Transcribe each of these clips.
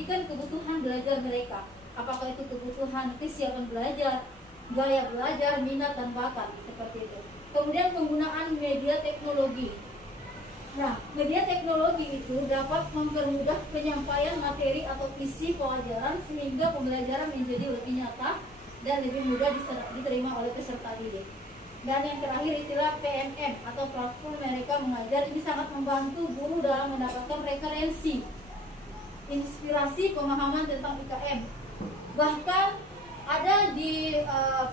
memperhatikan kebutuhan belajar mereka. Apakah itu kebutuhan kesiapan belajar, gaya belajar, minat dan bakat, seperti itu. Kemudian penggunaan media teknologi. Nah, media teknologi itu dapat mempermudah penyampaian materi atau isi pelajaran sehingga pembelajaran menjadi lebih nyata dan lebih mudah diterima oleh peserta didik. Dan yang terakhir istilah PMM atau platform mereka mengajar, ini sangat membantu guru dalam mendapatkan referensi, inspirasi, pemahaman tentang IKM. Bahkan ada di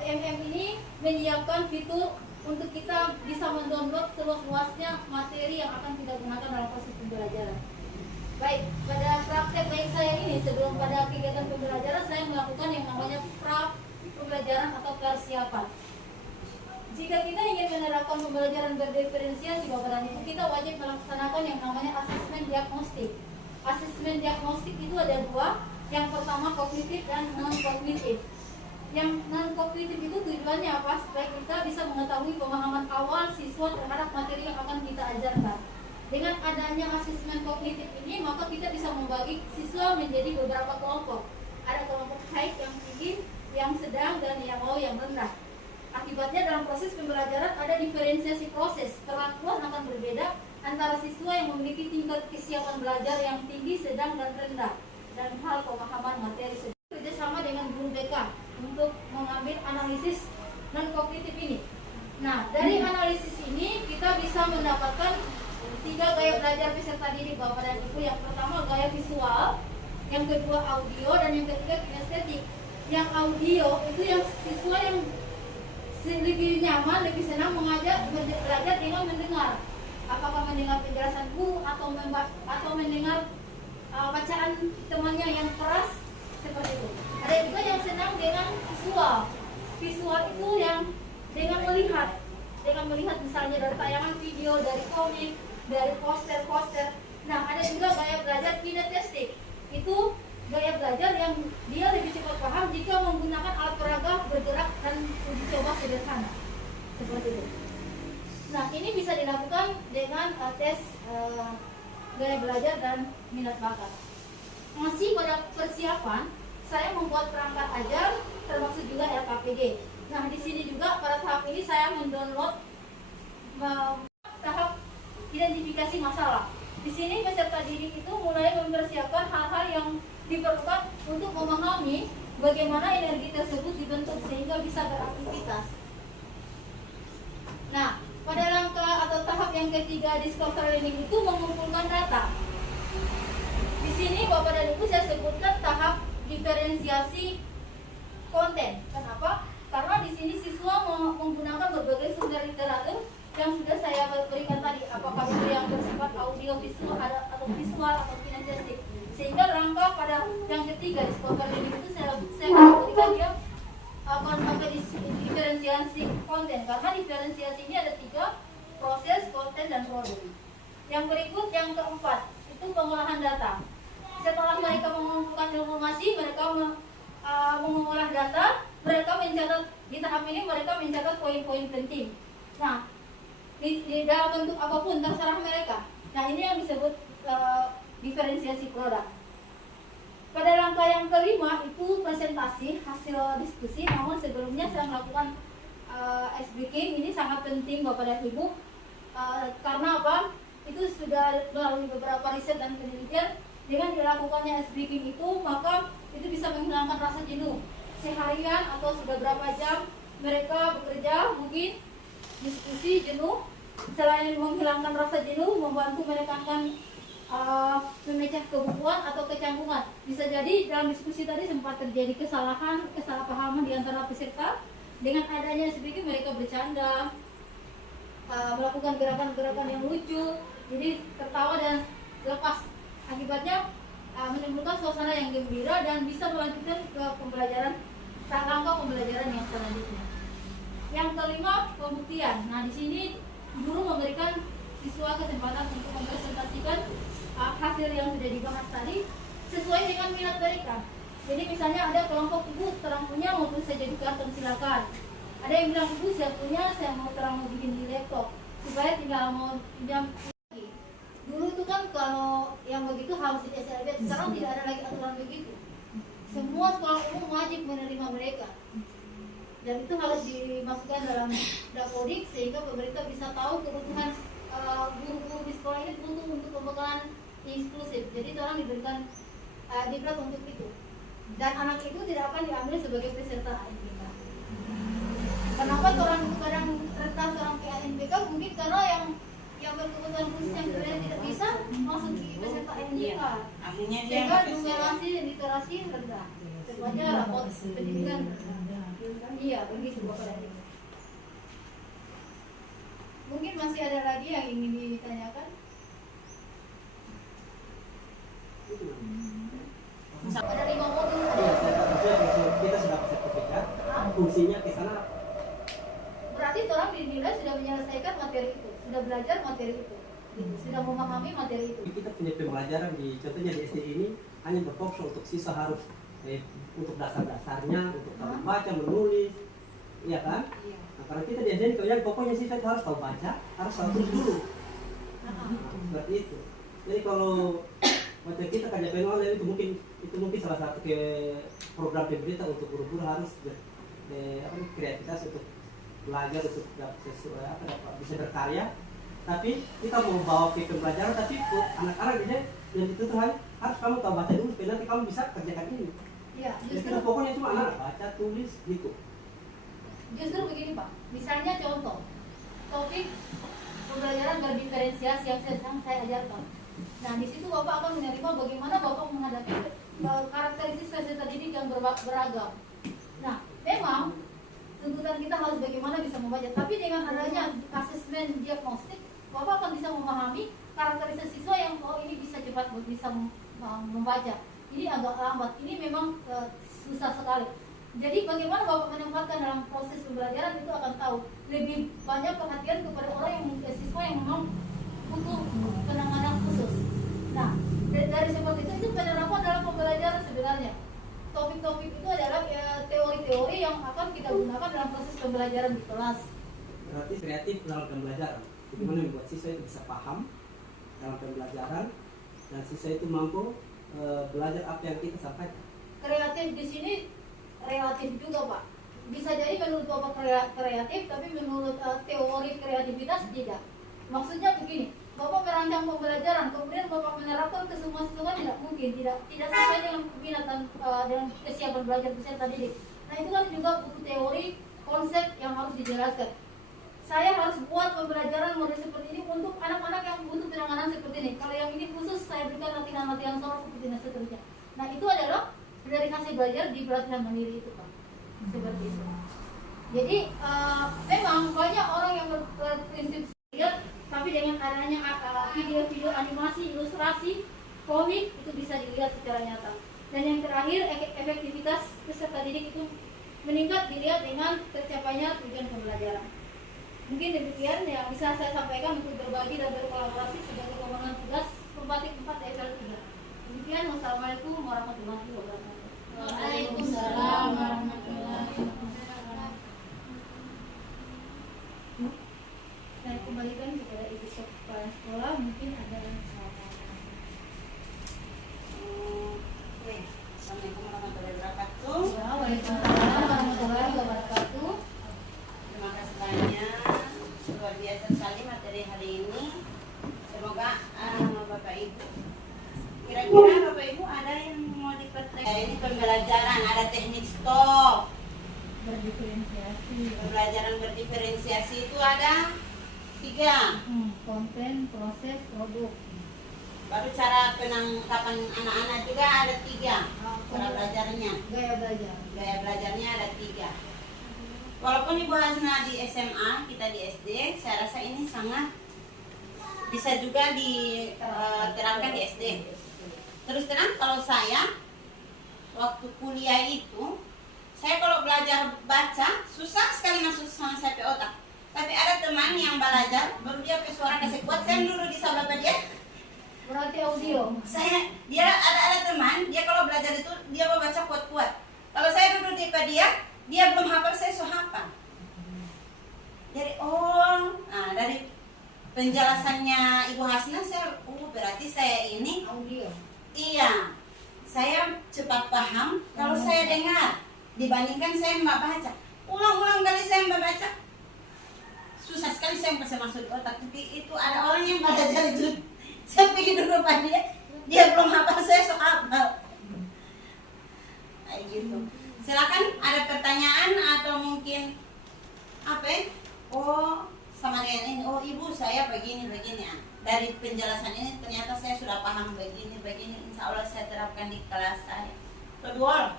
PMM ini menyiapkan fitur untuk kita bisa mendownload seluas-luasnya materi yang akan kita gunakan dalam proses pembelajaran. Baik, pada praktek baik saya ini sebelum pada kegiatan pembelajaran saya melakukan yang namanya pra pembelajaran atau persiapan. Jika kita ingin menerapkan pembelajaran berdiferensiasi Bapak dan Ibu, kita wajib melaksanakan yang namanya asesmen diagnostik. Asesmen diagnostik itu ada dua, yang pertama kognitif dan non-kognitif. Yang non-kognitif itu tujuannya apa? Supaya kita bisa mengetahui pemahaman awal siswa terhadap materi yang akan kita ajarkan. Dengan adanya asesmen kognitif ini, maka kita bisa membagi siswa menjadi beberapa kelompok. Ada kelompok high yang tinggi, yang sedang, dan yang low yang rendah. Akibatnya dalam proses pembelajaran ada diferensiasi proses, perlakuan akan berbeda antara siswa yang memiliki tingkat kesiapan belajar yang tinggi, sedang, dan rendah, dan hal pemahaman materi. Kerjasama dengan guru BK untuk mengambil analisis non-kognitif ini. Nah, dari analisis ini kita bisa mendapatkan 3 gaya belajar peserta didik Bapak dan Ibu. Yang pertama gaya visual, yang kedua audio, dan yang ketiga kinestetik. Yang audio itu yang siswa yang lebih nyaman, lebih senang belajar dengan mendengar. Apakah mendengar penjelasan guru atau mendengar bacaan temannya yang keras, seperti itu. Ada juga yang senang dengan visual. Visual itu yang dengan melihat misalnya dari tayangan video, dari komik, dari poster-poster. Nah, ada juga gaya belajar kinestetik. Itu gaya belajar yang dia lebih cepat paham jika menggunakan alat peraga, bergerak, dan uji coba sederhana, seperti itu. Nah, ini bisa dilakukan dengan tes gaya belajar dan minat bakat. Masih pada persiapan, saya membuat perangkat ajar, termasuk juga LKPD. Nah, di sini juga pada tahap ini saya mendownload tahap identifikasi masalah. Di sini peserta didik itu mulai mempersiapkan hal-hal yang diperlukan untuk memahami bagaimana energi tersebut dibentuk sehingga bisa beraktivitas. Nah, pada langkah atau tahap yang ketiga discover learning itu mengumpulkan data. Di sini Bapak dan Ibu saya sebutkan tahap diferensiasi konten. Kenapa? Karena di sini siswa menggunakan berbagai sumber literatur yang sudah saya berikan tadi, apakah itu yang bersifat audio, visual, atau visual atau kinestetik. Sehingga rangka pada yang ketiga discover learning itu saya berikan dia diferensiasi konten. Karena diferensiasi ini ada 3, proses, konten, dan produk. Yang berikut yang keempat itu pengolahan data. Setelah mereka mengumpulkan informasi, mereka mengolah data, mereka mencatat di tahap ini mereka mencatat poin-poin penting. Nah, di dalam bentuk apapun terserah mereka. Nah, ini yang disebut diferensiasi produk. Pada langkah yang kelima itu presentasi hasil diskusi. Namun sebelumnya saya melakukan SBK ini sangat penting Bapak dan Ibu. Karena apa? Itu sudah melalui beberapa riset dan penelitian. Dengan dilakukannya SBK itu, maka itu bisa menghilangkan rasa jenuh. Seharian atau sudah berapa jam mereka bekerja, mungkin diskusi jenuh. Selain menghilangkan rasa jenuh, membantu menekankan memecah kebukuan atau kecanggungan. Bisa jadi dalam diskusi tadi sempat terjadi kesalahpahaman di antara peserta. Dengan adanya SBK mereka bercanda, melakukan gerakan-gerakan yang lucu, jadi tertawa dan lepas. Akibatnya menimbulkan suasana yang gembira dan bisa melanjutkan ke langkah pembelajaran yang selanjutnya. Yang kelima, pembuktian. Nah, di sini guru memberikan siswa kesempatan untuk mempresentasikan hasil yang sudah dibahas tadi sesuai dengan minat mereka. Jadi misalnya ada kelompok ibu terang punya maupun saya jadi karton, silakan. Ada yang bilang ibu saya punya, saya mau terang mau bikin di laptop supaya tinggal mau pinjam. Dulu itu kan kalau yang bagi itu harus di SLB. Sekarang tidak ada lagi aturan begitu. Semua sekolah umum wajib menerima mereka. Dan itu harus dimasukkan dalam Dapodik sehingga pemerintah bisa tahu kebutuhan guru-guru di sekolah ini butuh untuk pembekalan inklusif. Jadi orang diberikan diklat untuk itu. Dan anak itu tidak akan diambil sebagai peserta ANBK. Kenapa orang itu kadang rentan orang PANBK? Mungkin karena yang berkebutuhan khusus yang sebenarnya tidak bisa masuk di peserta ANBK. Sehingga numerasi literasi rendah. Semuanya rapot pendidikan rendah. Iya, begitu Bapak dan Ibu. Mungkin masih ada lagi yang ingin ditanyakan? Ada 5 modul. Kita sudah sertifikat, fungsinya ke sana. Berarti orang dinilai sudah menyelesaikan materi itu, sudah belajar materi itu, sudah memahami materi itu. Kita punya pembelajaran contohnya di SD ini hanya berfokus untuk siswa harus untuk dasar-dasarnya, untuk tahu baca, menulis, iya kan? Iya. Nah, kalau kita di SD ini kemudian pokoknya siswa harus tahu baca, harus tahu tulis dulu. Seperti itu. Jadi kalau macam kita kerja online itu mungkin salah satu ke program pemerintah untuk guru-guru harus kreativitas untuk belajar untuk dapat bisa berkarya. Tapi kita mau bawa ke pembelajaran, tapi anak-anak ini yang itu harus kamu tahu baca dulu supaya nanti kamu bisa kerjakan ini. Iya, justru pokoknya cuma anak baca, tulis gitu. Justru begini Pak, misalnya contoh topik pembelajaran berdiferensiasi yang saya ajarkan. Nah di situ Bapak akan menerima bagaimana Bapak menghadapi karakteristik peserta didik yang beragam. Nah memang tuntutan kita harus bagaimana bisa membaca, tapi dengan adanya asesmen diagnostik Bapak akan bisa memahami karakteristik siswa yang ini bisa cepat bisa membaca, ini agak lambat, ini memang susah sekali. Jadi bagaimana Bapak menempatkan dalam proses pembelajaran itu akan tahu lebih banyak perhatian kepada orang yang siswa yang memang butuh penanganan khusus. Nah dari seperti itu penerapan dalam pembelajaran sebenarnya. Topik-topik itu adalah teori-teori yang akan kita gunakan dalam proses pembelajaran di kelas. Berarti kreatif dalam pembelajaran. Bagaimana membuat siswa itu bisa paham dalam pembelajaran dan siswa itu mampu belajar apa yang kita sampaikan. Kreatif di sini relatif juga Pak. Bisa jadi menurut Bapak kreatif, tapi menurut teori kreativitas tidak. Maksudnya begini, Bapak merancang pembelajaran, kemudian Bapak menerapkan ke semua siswa tidak mungkin, tidak sesuai dengan minat dan kesiapan belajar peserta didik. Nah itu kan juga butuh teori, konsep yang harus dijelaskan. Saya harus buat pembelajaran model seperti ini untuk anak-anak yang butuh penanganan seperti ini. Kalau yang ini khusus saya berikan latihan-latihan soal seperti ini seterusnya. Nah itu adalah dari hasil belajar di pelatihan mandiri itu Pak. Seperti itu. Jadi memang banyak orang yang berprinsip lihat, tapi dengan adanya video-video animasi, ilustrasi, komik itu bisa dilihat secara nyata. Dan yang terakhir efektivitas peserta didik itu meningkat dilihat dengan tercapainya tujuan pembelajaran. Mungkin demikian yang bisa saya sampaikan untuk berbagi dan berkolaborasi sebagai pemegang tugas Pembatik 4 level 3. Demikian, wassalamualaikum warahmatullahi wabarakatuh. Waalaikumsalam warahmatullahi wabarakatuh. Saya kembalikan kepada Ibu Kepala Sekolah, mungkin ada Assalamualaikum warahmatullahi wabarakatuh. Waalaikumsalam warahmatullahi wabarakatuh. Terima kasih banyak, luar biasa sekali materi hari ini. Semoga Bapak Ibu, kira-kira Bapak Ibu ada yang mau dipertanyakan. Ini pembelajaran, ada teknik stop. berdiferensiasi. Pembelajaran berdiferensiasi itu ada 3. Konten, proses, produk. Baru cara penangkapan anak-anak juga ada 3. Cara belajarnya. Gaya belajar. Gaya belajarnya ada 3. Walaupun Ibu Hasna di SMA, kita di SD, saya rasa ini sangat bisa juga diterapkan di SD. Terus terang kalau saya waktu kuliah itu, saya kalau belajar baca susah sekali masuk sama saya ke otak. Tapi ada teman yang belajar, baru dia ke suara kasih kuat, saya dulu di sebelah dia. Berarti audio. Dia ada teman, dia kalau belajar itu dia mau baca kuat-kuat. Kalau saya duduk di dia belum hafal, saya sudah hafal. Jadi dari penjelasannya Ibu Hasna, saya berarti saya ini Audio. Iya, saya cepat paham kalau saya dengar dibandingkan saya membaca. Ulang-ulang kali saya membaca, susah sekali saya bisa masuk otak. Tapi itu ada orang yang belajar itu. Saya pergi dulu pada dia belum hafal, saya so hafal. Kayak gitu. Silakan ada pertanyaan atau mungkin apa ya? Oh, sama dengan ini. Oh, ibu saya begini ya. Dari penjelasan ini ternyata saya sudah paham begini. Insya Allah saya terapkan di kelas saya. Kedua,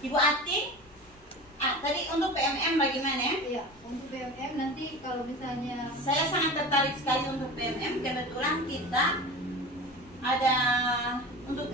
Ibu Ati, tadi untuk PMM bagaimana ya? Iya, untuk BMM nanti kalau misalnya Saya sangat tertarik sekali untuk PMM. Kebetulan kita ada untuk